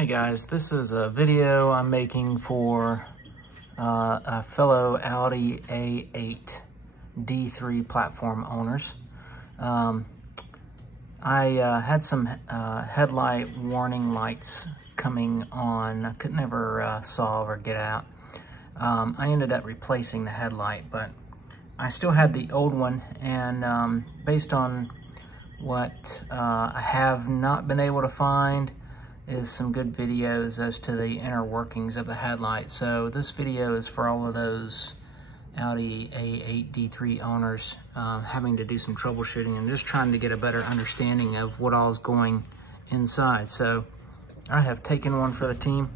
Hey guys, this is a video I'm making for a fellow Audi A8 D3 platform owners. I had some headlight warning lights coming on. I could never solve or get out. I ended up replacing the headlight, but I still had the old one, and based on what I have not been able to find is some good videos as to the inner workings of the headlight. So this video is for all of those Audi A8 D3 owners having to do some troubleshooting and just trying to get a better understanding of what all is going inside. So I have taken one for the team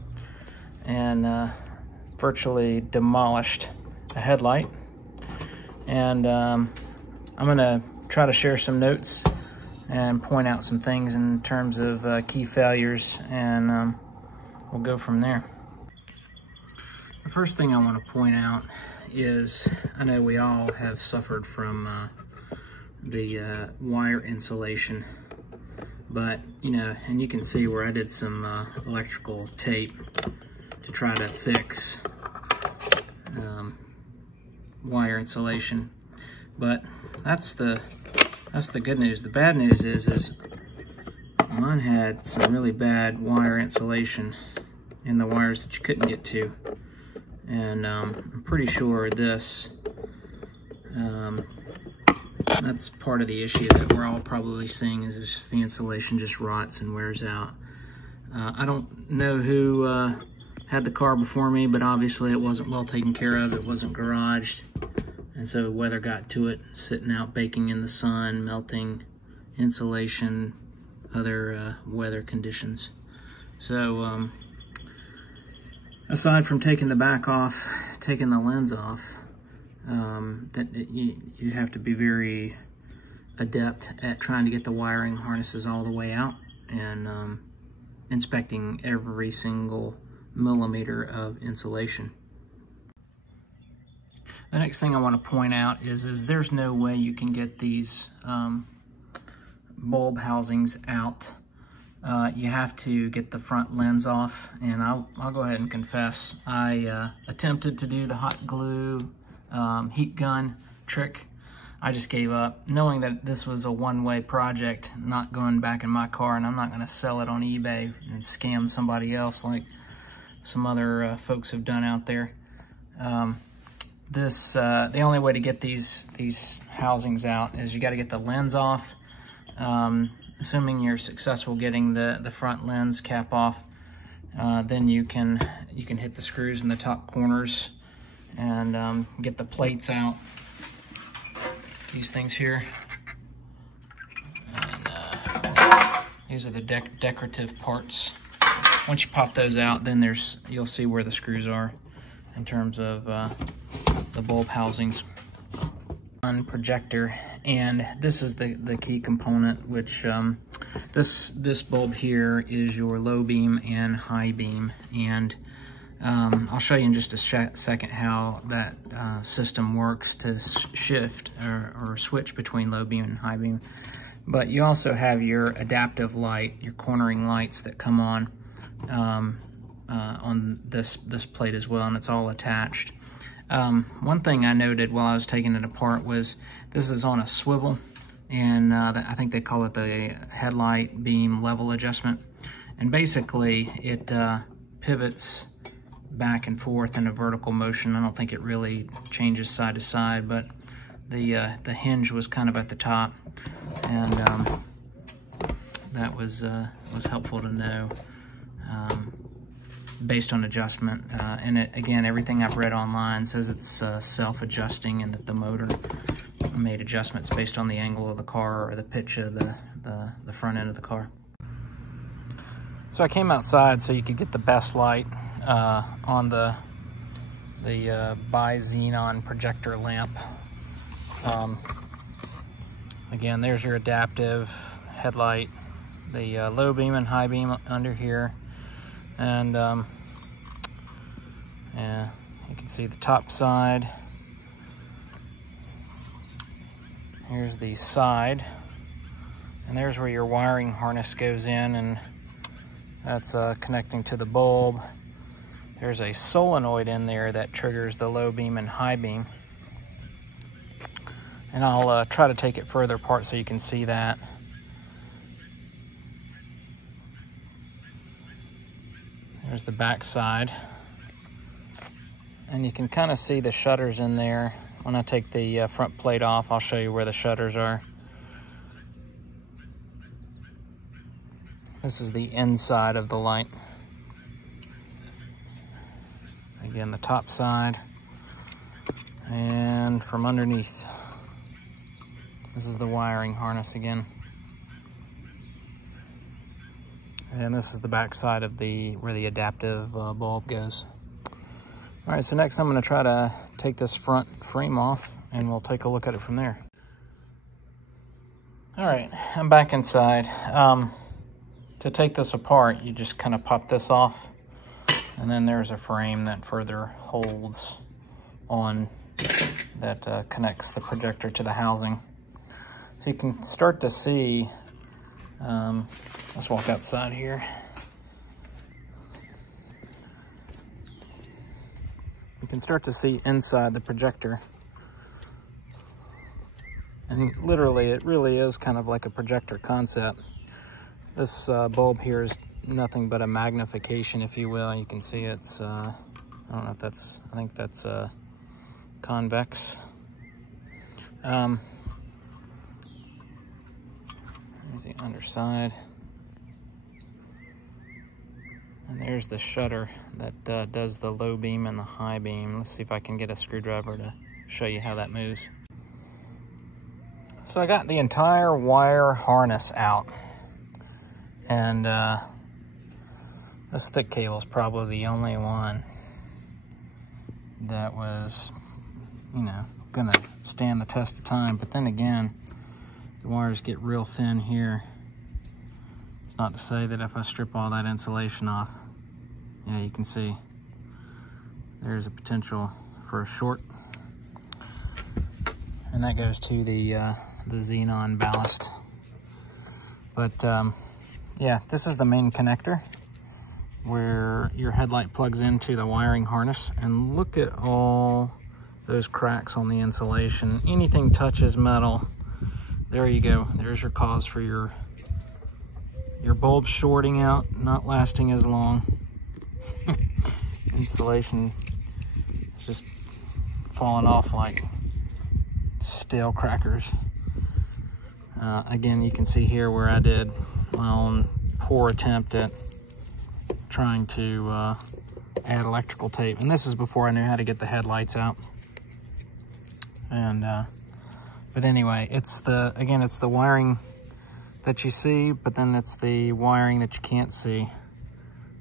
and virtually demolished a headlight. And I'm gonna try to share some notes and point out some things in terms of key failures, and we'll go from there. The first thing I want to point out is, I know we all have suffered from the wire insulation, but you know, and you can see where I did some electrical tape to try to fix wire insulation, but that's the good news. The bad news is mine had some really bad wire insulation in the wires that you couldn't get to. And I'm pretty sure this, that's part of the issue that we're all probably seeing, is just the insulation just rots and wears out. I don't know who had the car before me, but obviously it wasn't well taken care of. It wasn't garaged. And so weather got to it, sitting out baking in the sun, melting, insulation, other weather conditions. So aside from taking the back off, taking the lens off, you have to be very adept at trying to get the wiring harnesses all the way out and inspecting every single millimeter of insulation. The next thing I want to point out is there's no way you can get these bulb housings out. You have to get the front lens off, and I'll go ahead and confess, I attempted to do the hot glue heat gun trick. I just gave up, knowing that this was a one-way project, not going back in my car, and I'm not going to sell it on eBay and scam somebody else like some other folks have done out there. The only way to get these housings out is you got to get the lens off. Assuming you're successful getting the front lens cap off, then you can hit the screws in the top corners and get the plates out. These things here, and these are the decorative parts. Once you pop those out, then you'll see where the screws are in terms of the bulb housings. On projector, and this is the key component, which this bulb here is your low beam and high beam, and I'll show you in just a second how that system works to shift or switch between low beam and high beam. But you also have your adaptive light, your cornering lights that come on this plate as well, and it's all attached. One thing I noted while I was taking it apart was this is on a swivel, and I think they call it the headlight beam level adjustment. And basically it pivots back and forth in a vertical motion. I don't think it really changes side to side, but the hinge was kind of at the top, and that was helpful to know. Based on adjustment, and again, everything I've read online says it's self-adjusting, and that the motor made adjustments based on the angle of the car or the pitch of the front end of the car. So I came outside so you could get the best light on the bi-xenon projector lamp. Again, there's your adaptive headlight, the low beam and high beam under here. And yeah, you can see the top side. Here's the side, and there's where your wiring harness goes in, and That's connecting to the bulb. There's a solenoid in there that triggers the low beam and high beam. And I'll try to take it further apart so you can see that. There's the back side. And you can kind of see the shutters in there. When I take the front plate off, I'll show you where the shutters are. This is the inside of the light. Again, the top side. And from underneath. This is the wiring harness again. And this is the back side of where the adaptive bulb goes. All right, so next I'm going to try to take this front frame off and we'll take a look at it from there. All right, I'm back inside. To take this apart, you just kind of pop this off, and then there's a frame that further holds on, that connects the projector to the housing. So you can start to see, let's walk outside here. You can start to see inside the projector. And literally, it really is kind of like a projector concept. This bulb here is nothing but a magnification, if you will. You can see it's, I don't know if that's, I think that's convex. There's the underside. And there's the shutter that does the low beam and the high beam. Let's see if I can get a screwdriver to show you how that moves. So I got the entire wire harness out. And this thick cable is probably the only one that was, you know, gonna stand the test of time. But then again, the wires get real thin here. It's not to say that if I strip all that insulation off, yeah, you can see there's a potential for a short. And that goes to the xenon ballast. But yeah, this is the main connector where your headlight plugs into the wiring harness. And look at all those cracks on the insulation. Anything touches metal, there you go. There's your cause for your bulb shorting out, not lasting as long. Insulation is just falling off like stale crackers. Again, you can see here where I did my own poor attempt at trying to add electrical tape. And this is before I knew how to get the headlights out. And but anyway, it's the wiring that you see, but then it's the wiring that you can't see.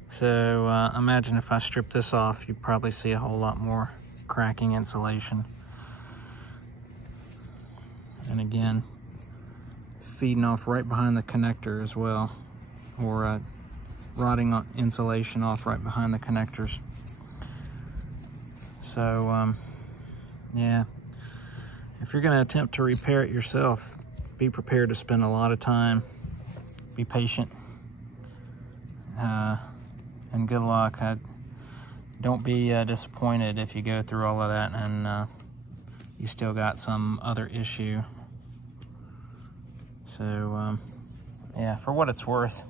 So imagine if I strip this off, you'd probably see a whole lot more cracking insulation. And again, feeding off right behind the connector as well, or rotting insulation off right behind the connectors. So yeah, if you're going to attempt to repair it yourself, be prepared to spend a lot of time. Be patient, and good luck. Don't be disappointed if you go through all of that and you still got some other issue. So yeah, for what it's worth,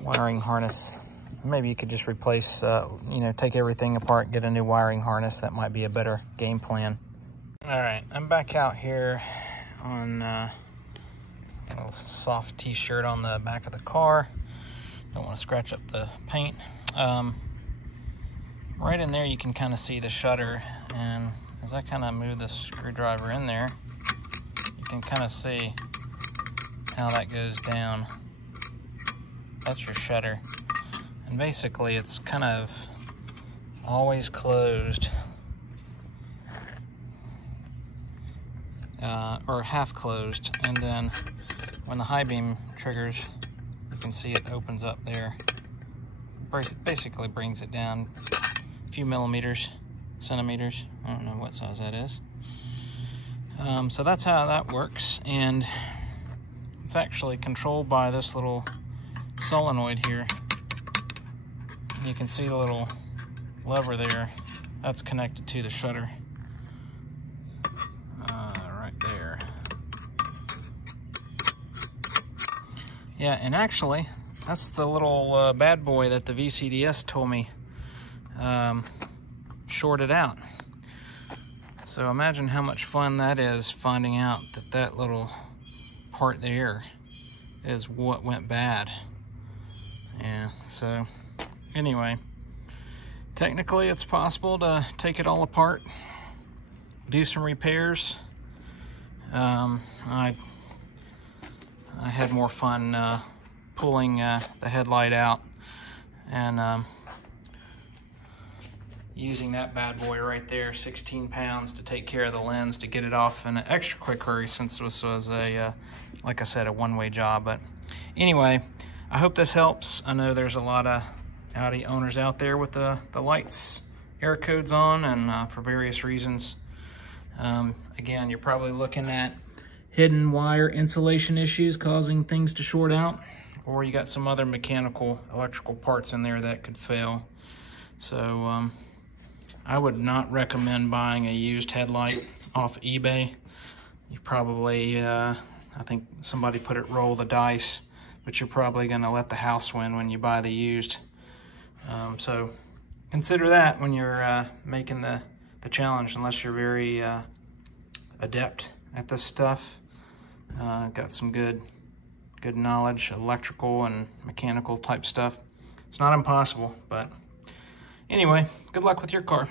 wiring harness, maybe you could just replace, you know, take everything apart, get a new wiring harness. That might be a better game plan. All right, I'm back out here on a little soft t-shirt on the back of the car. Don't want to scratch up the paint. Right in there you can kind of see the shutter, and as I kind of move the screwdriver in there, you can kind of see how that goes down. That's your shutter. And basically it's kind of always closed, or half closed, and then when the high beam triggers, you can see it opens up there. Basically brings it down a few millimeters, centimeters. I don't know what size that is. So that's how that works, and it's actually controlled by this little solenoid here. You can see the little lever there. That's connected to the shutter. Right there. Yeah, and actually, that's the little bad boy that the VCDS told me shorted out. So imagine how much fun that is, finding out that that little part there is what went bad. Yeah, so anyway, technically it's possible to take it all apart, do some repairs. I had more fun pulling the headlight out and using that bad boy right there, 16 pounds, to take care of the lens, to get it off in an extra quick hurry, since this was a, like I said, a one-way job. But anyway, I hope this helps. I know there's a lot of Audi owners out there with the lights, air codes on, and for various reasons. Again, you're probably looking at hidden wire insulation issues causing things to short out, or you got some other mechanical, electrical parts in there that could fail. So I would not recommend buying a used headlight off eBay. You probably, I think somebody put it roll the dice, but you're probably gonna let the house win when you buy the used. So consider that when you're making the challenge, unless you're very adept at this stuff. Got some good knowledge, electrical and mechanical type stuff. It's not impossible, but anyway, good luck with your car.